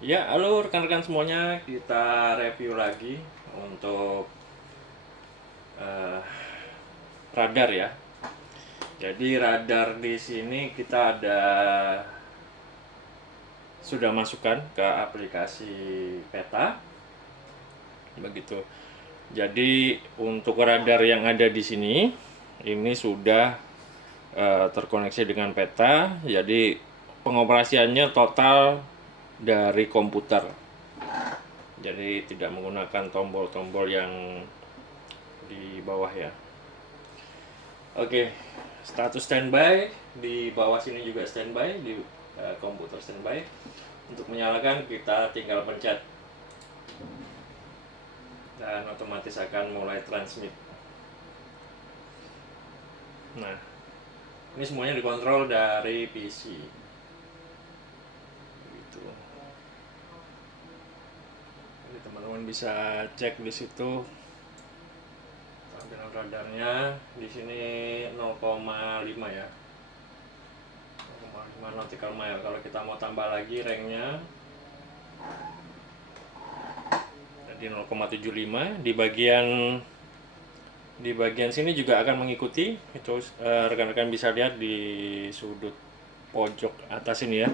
Ya, halo rekan-rekan semuanya, kita review lagi untuk eh, radar ya. Jadi radar di sini kita sudah masukkan ke aplikasi peta, begitu. Jadi untuk radar yang ada di sini, ini sudah terkoneksi dengan peta. Jadi pengoperasiannya total dari komputer. Jadi tidak menggunakan tombol-tombol yang di bawah ya. Oke, status standby di bawah sini juga standby di komputer standby. Untuk menyalakan kita tinggal pencet dan otomatis akan mulai transmit. Nah, ini semuanya dikontrol dari PC. Gitu. Jadi teman-teman bisa cek di situ tampilan radarnya. Di sini 0,5 ya. 0,5 nautical mile. Kalau kita mau tambah lagi ranknya di 0,75 di bagian sini juga akan mengikuti itu. Rekan-rekan bisa lihat di sudut pojok atas ini ya.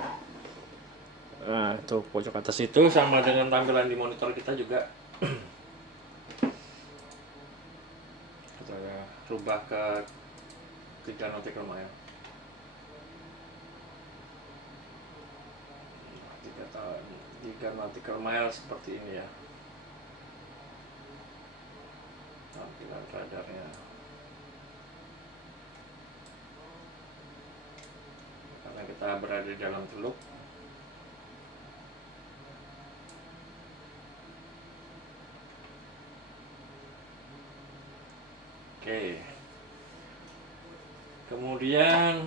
Nah, itu pojok atas itu sama dengan tampilan di monitor kita juga. Kita rubah ke 3 nautical mile. 3 nautical mile seperti ini ya tampilan radarnya. Karena kita berada di dalam teluk, oke. Kemudian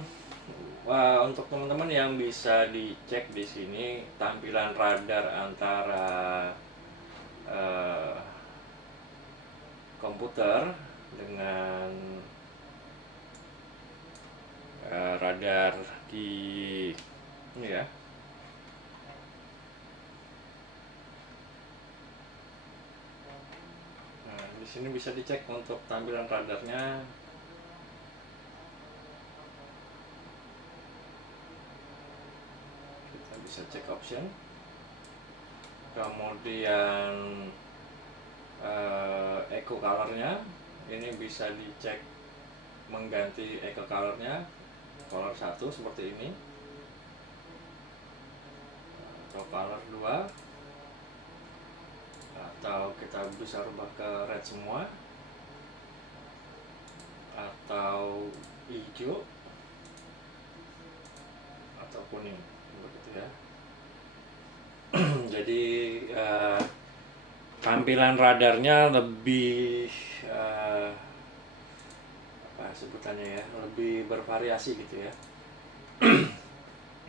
untuk teman-teman yang bisa dicek di sini tampilan radar antara eh, komputer dengan radar di ini ya. Nah, di sini bisa dicek untuk tampilan radarnya. Kita bisa cek option. Kemudian echo colornya ini bisa dicek mengganti echo colornya, color 1 seperti ini atau color 2, atau kita bisa rubah ke red semua atau hijau atau kuning begitu ya. Jadi tampilan radarnya lebih apa sebutannya ya, lebih bervariasi gitu ya.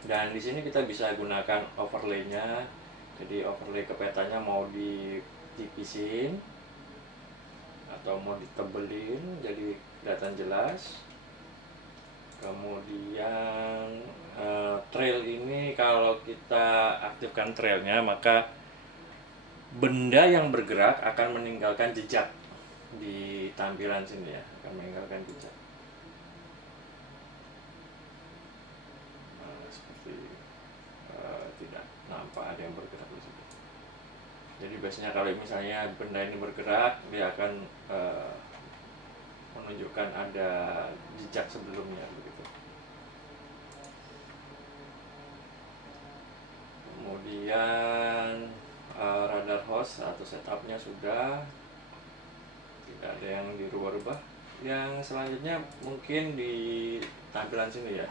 Dan di sini kita bisa gunakan overlay-nya. Jadi overlay ke petanya mau ditipisin atau mau ditebelin jadi kelihatan jelas. Kemudian trail ini kalau kita aktifkan trailnya, maka benda yang bergerak akan meninggalkan jejak di tampilan sini ya, akan meninggalkan jejak. Seperti tidak nampak ada yang bergerak di situ. Jadi biasanya kalau misalnya benda ini bergerak, dia akan menunjukkan ada jejak sebelumnya begitu. Kemudian radar host atau setupnya sudah, tidak ada yang dirubah-rubah. Yang selanjutnya mungkin di tampilan sini ya.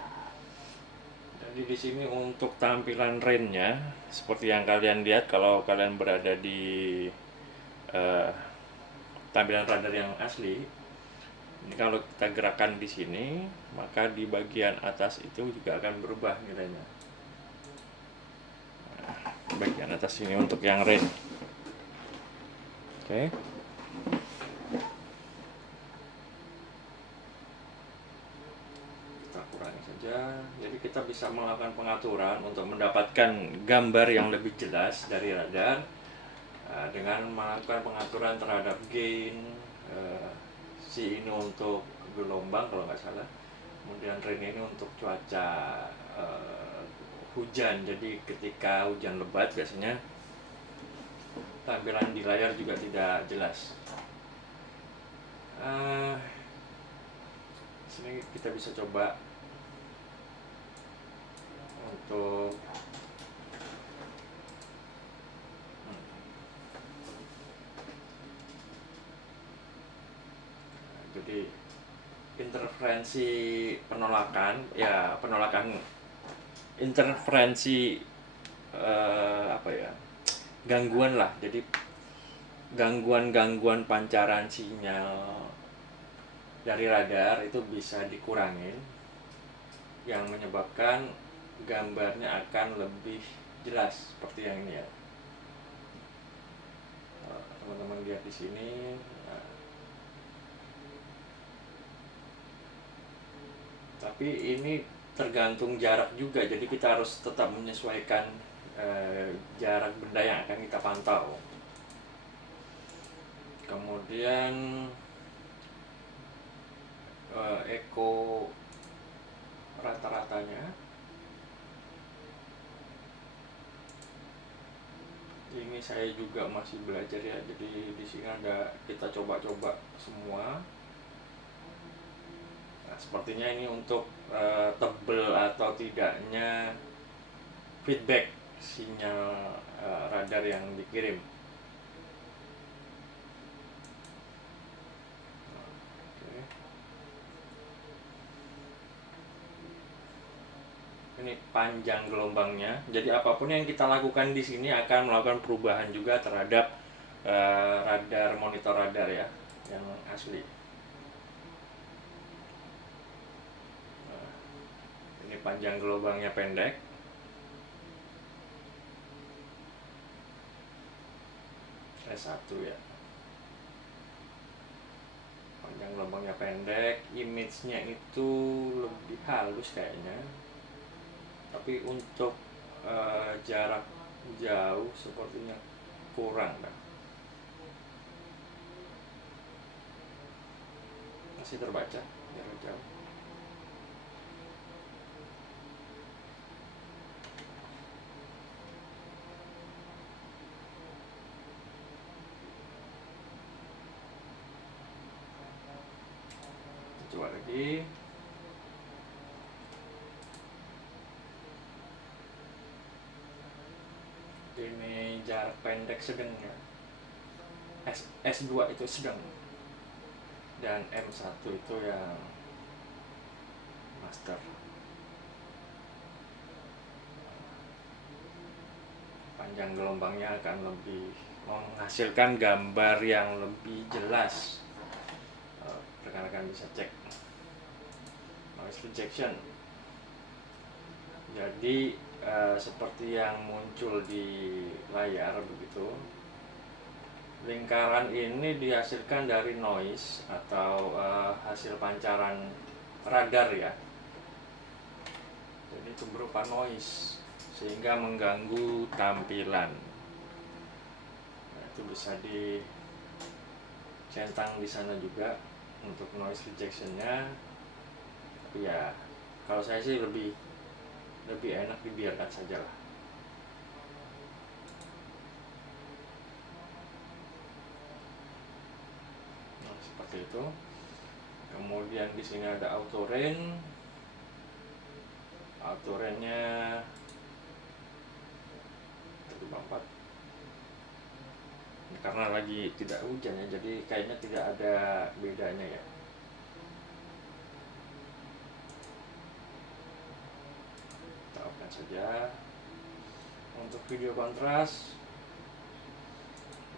Jadi di sini untuk tampilan range-nya seperti yang kalian lihat kalau kalian berada di uh, tampilan radar yang asli. Ini kalau kita gerakan di sini, maka di bagian atas itu juga akan berubah nilainya. Nah, bagian atas ini untuk yang range. Oke. Kita kurangi saja. Jadi kita bisa melakukan pengaturan untuk mendapatkan gambar yang lebih jelas dari radar dengan melakukan pengaturan terhadap gain, si ini untuk gelombang kalau nggak salah, kemudian rain ini untuk cuaca hujan. Jadi ketika hujan lebat biasanya tampilan di layar juga tidak jelas. Sini kita bisa coba untuk jadi interferensi penolakan interferensi gangguan lah. Jadi gangguan pancaran sinyal dari radar itu bisa dikurangin, yang menyebabkan gambarnya akan lebih jelas seperti yang ini ya. Teman-teman lihat di sini. Tapi ini tergantung jarak juga, jadi kita harus tetap menyesuaikan jarak benda yang akan kita pantau. Kemudian echo rata-ratanya ini saya juga masih belajar ya, jadi di sini ada kita coba-coba semua. Nah, sepertinya ini untuk tebel atau tidaknya feedback sinyal radar yang dikirim. Ini panjang gelombangnya. Jadi apapun yang kita lakukan di sini akan melakukan perubahan juga terhadap radar, monitor radar ya, yang asli. Ini panjang gelombangnya pendek. S1 ya. Panjang gelombangnya pendek, image-nya itu lebih halus kayaknya. Tapi untuk jarak jauh sepertinya kurang dah. Masih terbaca jarak jauh. Coba lagi. Ini jarak pendek sedang ya. S2 itu sedang, dan M1 itu yang master. Panjang gelombangnya akan lebih menghasilkan gambar yang lebih jelas. Rekan-rekan bisa cek noise rejection. Jadi seperti yang muncul di layar begitu, lingkaran ini dihasilkan dari noise atau hasil pancaran radar ya. Jadi itu berupa noise sehingga mengganggu tampilan. Nah, itu bisa dicentang di sana juga untuk noise rejectionnya. Tapi ya kalau saya sih lebih enak dibiarkan saja lah. Nah, seperti itu. Kemudian di sini ada auto rain. Auto rainnya 1,4. Karena lagi tidak hujan ya, jadi kayaknya tidak ada bedanya ya. Kita open saja. Untuk video kontras,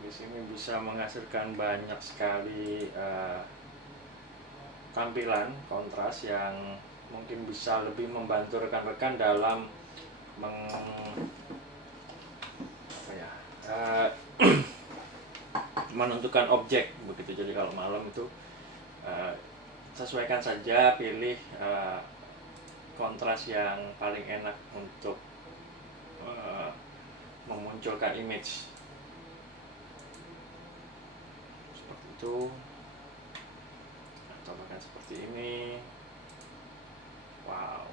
di sini bisa menghasilkan banyak sekali tampilan kontras yang mungkin bisa lebih membantu rekan-rekan dalam menentukan objek begitu. Jadi kalau malam itu sesuaikan saja, pilih kontras yang paling enak untuk memunculkan image seperti itu, atau bahkan seperti ini. Wow.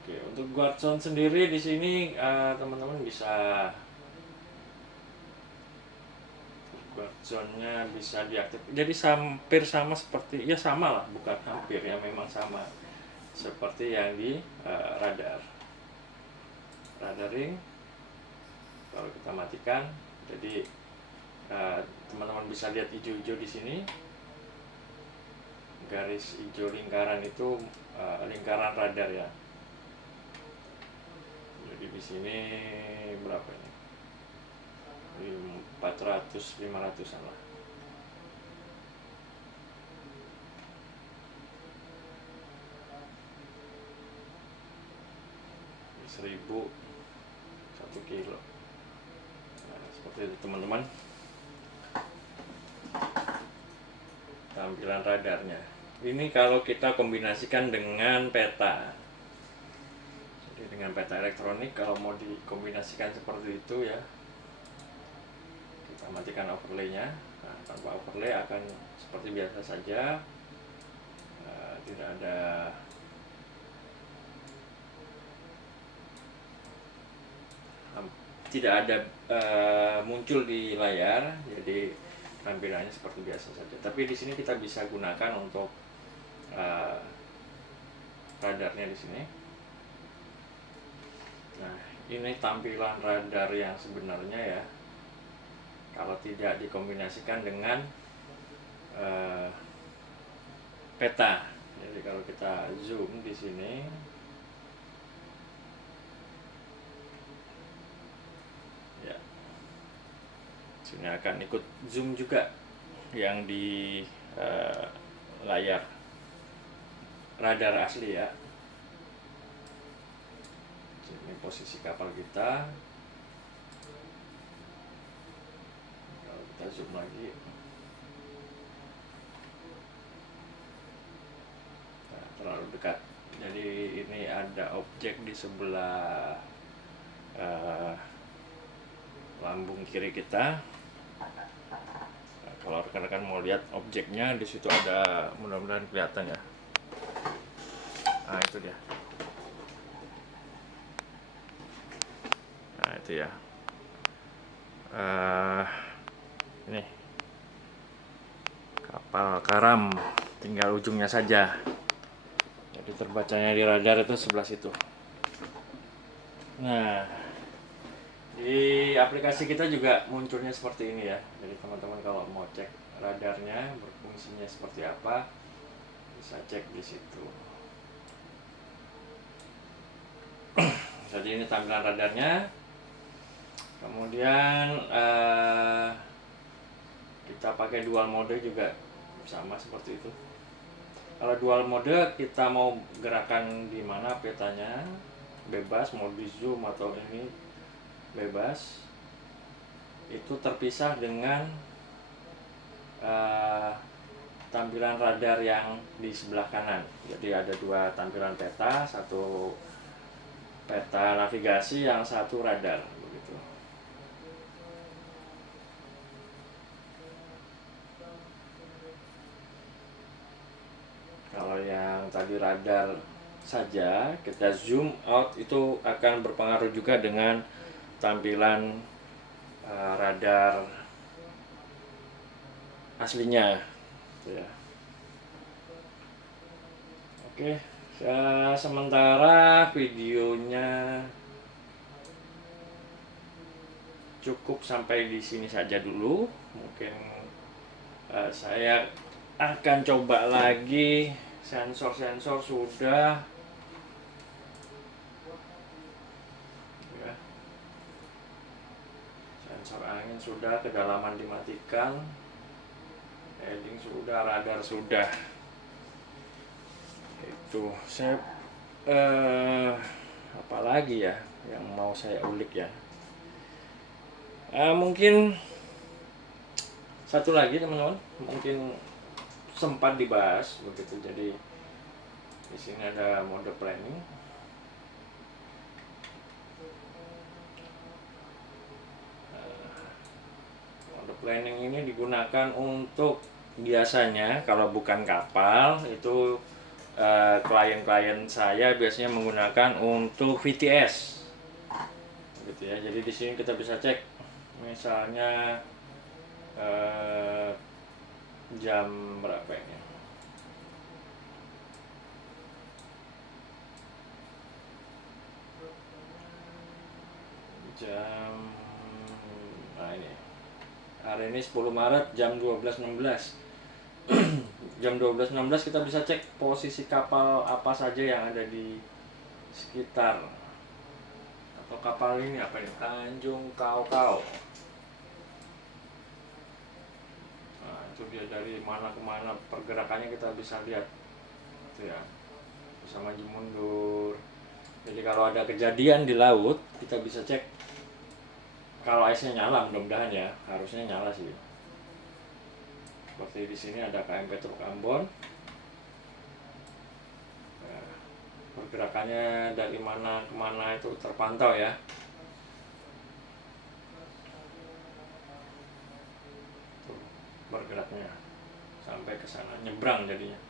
Oke, untuk guard zone sendiri di sini teman-teman bisa guard zone-nya bisa diaktifkan. Jadi hampir sama seperti, ya sama lah, bukan hampir ya, memang sama seperti yang di radaring. Kalau kita matikan, jadi teman-teman bisa lihat hijau-hijau di sini. Garis hijau lingkaran itu lingkaran radar ya. Jadi di sini berapa ini? 400-500an lah. Ini 1000 1 kilo. Nah, seperti itu teman-teman tampilan radarnya. Ini kalau kita kombinasikan dengan peta. Jadi dengan peta elektronik kalau mau dikombinasikan seperti itu ya, kita matikan overlay-nya. Nah, tanpa overlay akan seperti biasa saja, tidak ada muncul di layar, jadi tampilannya seperti biasa saja. Tapi di sini kita bisa gunakan untuk radarnya di sini. Nah, ini tampilan radar yang sebenarnya ya, kalau tidak dikombinasikan dengan peta. Jadi kalau kita zoom di sini, ya, sini akan ikut zoom juga yang di layar radar asli ya. Ini posisi kapal kita. Kalau kita zoom lagi, nah, terlalu dekat. Jadi ini ada objek di sebelah lambung kiri kita. Nah, kalau rekan-rekan mau lihat objeknya, di situ ada, mudah-mudahan kelihatan ya. Nah, itu dia. Nah, itu ya. Ini kapal karam, tinggal ujungnya saja. Jadi terbacanya di radar itu sebelah situ. Nah, di aplikasi kita juga munculnya seperti ini ya. Jadi teman-teman kalau mau cek radarnya berfungsinya seperti apa, bisa cek di situ. Jadi ini tampilan radarnya. Kemudian kita pakai dual mode juga sama seperti itu. Kalau dual mode kita mau gerakan di mana petanya bebas, mau di zoom atau ini bebas, itu terpisah dengan tampilan radar yang di sebelah kanan. Jadi ada dua tampilan peta, satu peta navigasi, yang satu radar begitu. Kalau yang tadi radar saja, kita zoom out, itu akan berpengaruh juga dengan tampilan radar aslinya ya. Oke, sementara videonya cukup sampai di sini saja dulu. Mungkin saya akan coba lagi. Sensor-sensor sudah ya. Sensor angin sudah, kedalaman dimatikan, heading sudah, radar sudah. Itu saya apalagi ya yang mau saya ulik ya. Mungkin Satu lagi teman-teman, mungkin sempat dibahas begitu. Jadi di sini ada mode planning. Mode planning ini digunakan untuk biasanya kalau bukan kapal itu klien-klien saya biasanya menggunakan untuk VTS, gitu ya. Jadi di sini kita bisa cek misalnya jam berapa ini. Nah ini hari ini 10 Maret jam 12.16. Jam 12.16 kita bisa cek posisi kapal apa saja yang ada di sekitar, atau kapal ini apa ini, Tanjung Kau-Kau. Nah itu dia dari mana ke mana pergerakannya kita bisa lihat itu ya, bisa maju mundur. Jadi kalau ada kejadian di laut kita bisa cek. Kalau aisnya nyala, mudah-mudahan ya, harusnya nyala sih. Seperti di sini ada KM Petruk Ambon. Nah, pergerakannya dari mana ke mana itu terpantau ya. Tuh, bergeraknya sampai ke sana, nyebrang jadinya.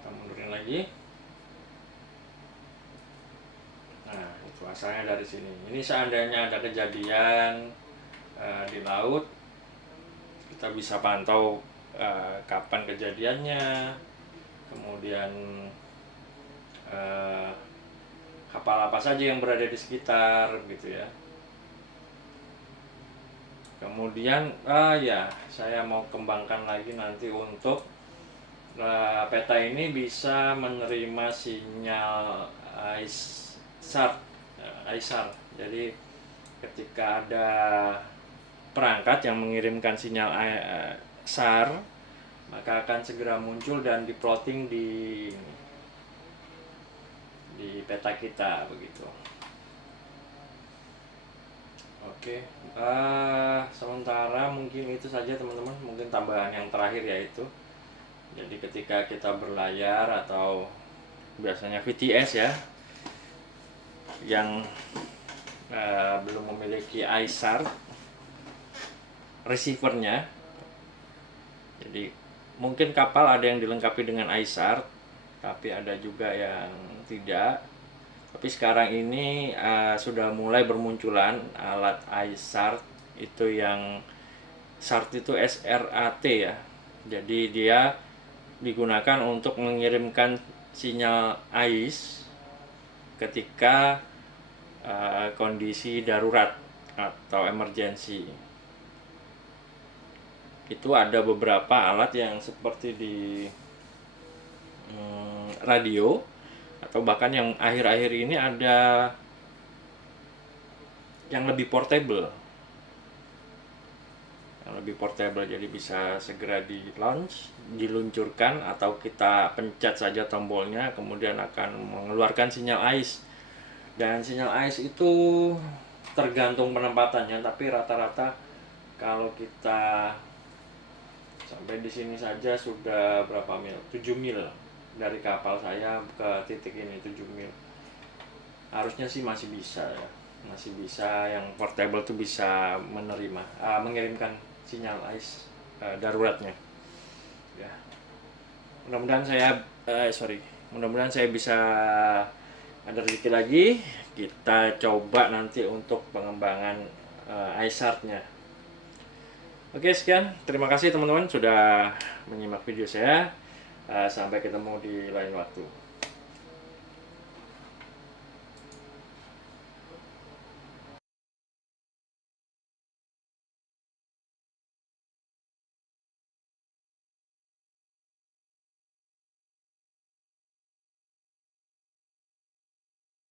Kita mundurin lagi. Nah, itu asalnya dari sini. Ini seandainya ada kejadian di laut, kita bisa pantau kapan kejadiannya, kemudian kapal apa saja yang berada di sekitar, gitu ya. Kemudian ya, saya mau kembangkan lagi nanti untuk peta ini bisa menerima sinyal ISAR. Jadi ketika ada perangkat yang mengirimkan sinyal SAR, maka akan segera muncul dan diplotting di peta kita begitu. Oke, sementara mungkin itu saja teman-teman. Mungkin tambahan yang terakhir yaitu, jadi ketika kita berlayar atau biasanya VTS ya, yang belum memiliki ISAR receivernya, jadi mungkin kapal ada yang dilengkapi dengan ISAR, tapi ada juga yang tidak. Tapi sekarang ini sudah mulai bermunculan alat ISAR itu, yang SART itu SRAT ya. Jadi dia digunakan untuk mengirimkan sinyal AIS ketika kondisi darurat atau emergency. Itu ada beberapa alat yang seperti di radio, atau bahkan yang akhir-akhir ini ada yang lebih portable. Jadi bisa segera di launch, diluncurkan, atau kita pencet saja tombolnya kemudian akan mengeluarkan sinyal AIS. Dan sinyal AIS itu tergantung penempatannya, tapi rata-rata kalau kita sampai di sini saja sudah berapa mil? 7 mil dari kapal saya ke titik ini, 7 mil. Harusnya sih masih bisa ya. Masih bisa, yang portable tuh bisa menerima, mengirimkan sinyal AIS daruratnya. Ya. Mudah-mudahan saya bisa ada rezeki lagi. Kita coba nanti untuk pengembangan ISAR-nya. Oke, sekian. Terima kasih teman-teman sudah menyimak video saya. Sampai ketemu di lain waktu.